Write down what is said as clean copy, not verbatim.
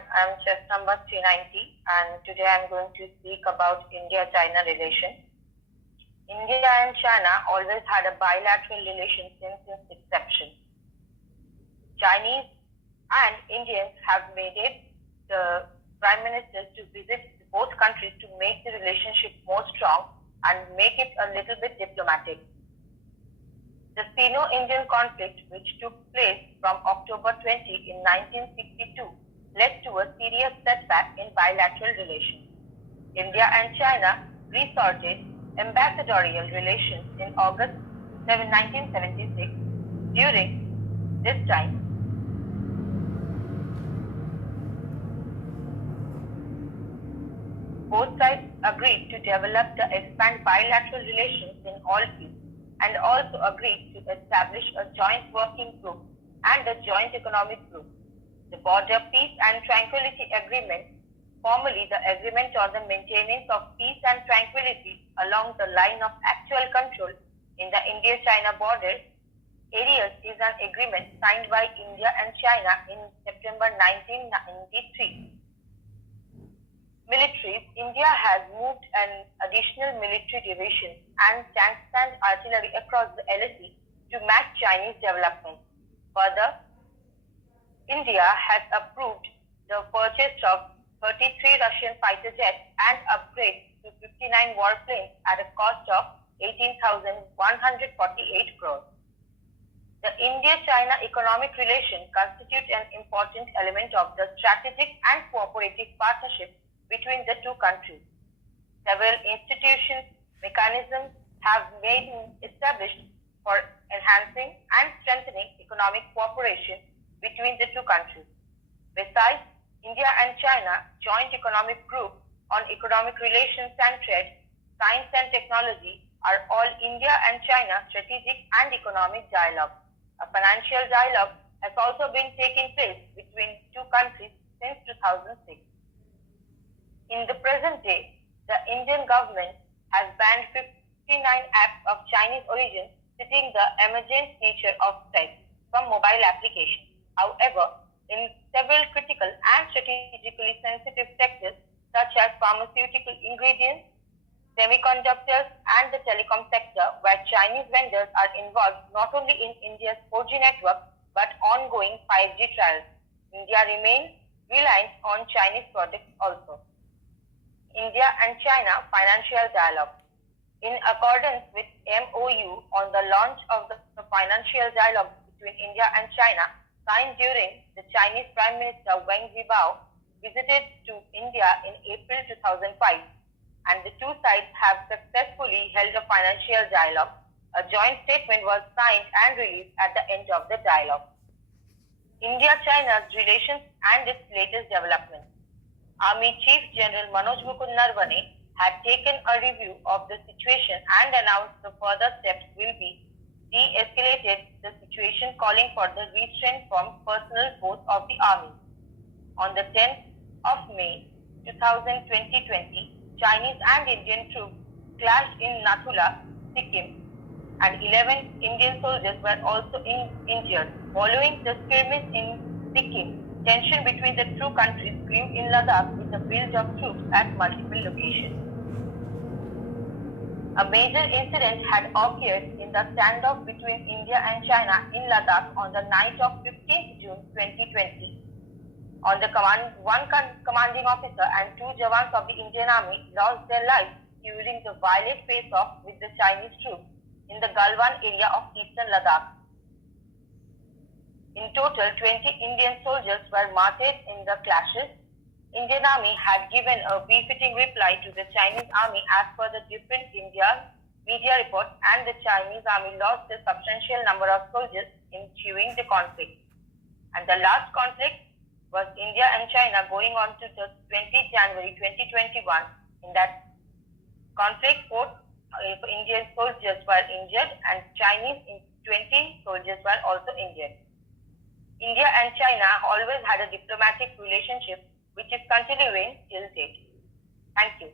I'm chess number 390 and today I'm going to speak about India-China relation. India and China always had a bilateral relation since its inception. Chinese and Indians have made it the prime ministers to visit both countries to make the relationship more strong and make it a little bit diplomatic. The Sino-Indian conflict, which took place from October 20 in 1962, led to a serious setback in bilateral relations. India and China resorted ambassadorial relations in August 1976. During this time, both sides agreed to develop the expand bilateral relations in all fields and also agreed to establish a joint working group and a joint economic group. The Border Peace and Tranquility Agreement, formerly the Agreement on the Maintenance of Peace and Tranquility along the line of actual control in the India-China border areas, is an agreement signed by India and China in September 1993. Militaries, India has moved an additional military division and tank stand artillery across the LAC to match Chinese development. Further, India has approved the purchase of 33 Russian fighter jets and upgrades to 59 warplanes at a cost of 18,148 crores. The India-China economic relation constitutes an important element of the strategic and cooperative partnership between the two countries. Several institutions, mechanisms have been established for enhancing and strengthening economic cooperation between the two countries. Besides, India and China Joint Economic Group on Economic Relations and Trade, Science and Technology are all India and China strategic and economic dialogue. A financial dialogue has also been taking place between two countries since 2006. In the present day, the Indian government has banned 59 apps of Chinese origin, citing the emergent nature of threats from mobile applications. However, in several critical and strategically sensitive sectors such as pharmaceutical ingredients, semiconductors, and the telecom sector, where Chinese vendors are involved not only in India's 4G network but ongoing 5G trials, India remains reliant on Chinese products also. India and China Financial Dialogue. In accordance with MOU on the launch of the financial dialogue between India and China, signed during the Chinese Prime Minister Wang Zhibao visited to India in April 2005, and the two sides have successfully held a financial dialogue. A joint statement was signed and released at the end of the dialogue. India-China's relations and its latest developments. Army Chief General Manoj Mukund Narvane had taken a review of the situation and announced the further steps will be de-escalated the situation, calling for the restraint from personnel posts of the army. On the 10th of May 2020, Chinese and Indian troops clashed in Nathula, Sikkim, and 11 Indian soldiers were also injured. Following the skirmish in Sikkim, tension between the two countries grew in Ladakh with the build of troops at multiple locations. A major incident had occurred in the standoff between India and China in Ladakh on the night of 15th June 2020. On the one commanding officer and two jawans of the Indian Army lost their lives during the violent face-off with the Chinese troops in the Galwan area of eastern Ladakh. In total, 20 Indian soldiers were martyred in the clashes. Indian Army had given a befitting reply to the Chinese Army as per the different Indian media reports, and the Chinese Army lost a substantial number of soldiers ensuing the conflict. And the last conflict was India and China going on to the 20th January 2021. In that conflict, 4 Indian soldiers were injured and Chinese 20 soldiers were also injured. India and China always had a diplomatic relationship which is continuing till date. Thank you.